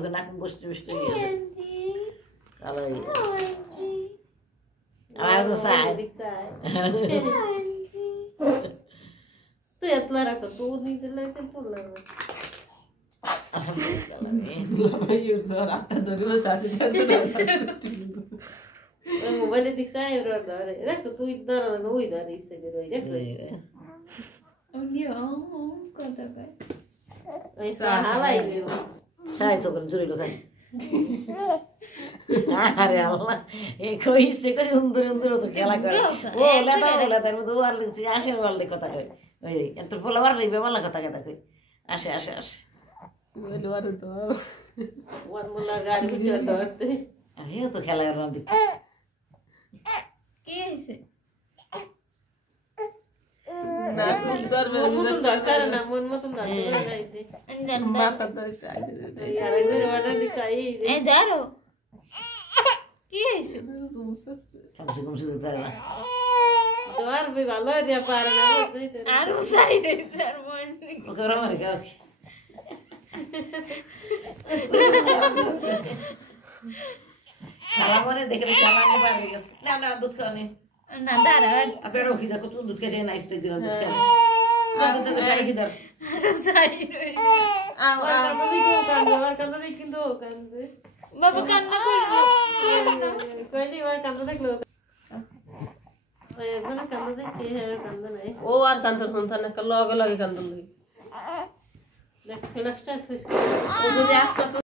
নাক বসতে বসতে কালো আমার তো চাই তুই এতলা রাখো তো নিজে লাগে তো লাগবে মোবাইলে দেখছ এবার ধরে দেখছ তুই ধরে ওই ধরে ইচ্ছে করে ওই দেখছ কথা কয় ওই হালাই সাই তো করে জুড়ে লোকাই আরে আল্লাহ এ কইছে কই সুন্দর তো খেলা করে ও লেদার মধ্যে আর লিখছি আসে বললে কথা কই ওই এত ফলাবার রইবে মালা কথা কই আসে আসে আসে বলে আর তো ওর মোলা গাড়ি ভিতর ধরতে আরে তো খেলা করে দিত কি হইছে না কুল করবে স্টার্ট করে না মন মত না যাইতে মাথা ধরে চাই ইয়ার এর অর্ডার দিছাই এই দাঁড়ো কি হইছে কামসে কামসে তো তারা তোর বি ভালো রে পারে না বুঝতে আর সাইডে স্যার মর্নিং ওকে রামারে কাও খালা মনে দেখে খালা নি বাড়ি গেছে না দুধ খাওনি না দাঁড়া আপনারা কি দেখো তুমি দুধ খেয়ে না আসতে দিন দুধ খাও আমি তো গাড়ি খিদার আর সাইডে আমার কাছে কিন্তু কান্দে বাবা কান্না করবে কইলি ওই কান্দে দেখলো ওই একজন কান্দে দেখে হেরে কান্দে নাই ও আর কান্দে ফোনটা না লগে লগে কান্দে দেখ ফেলাক্সটা হইছে ও যদি আস্তে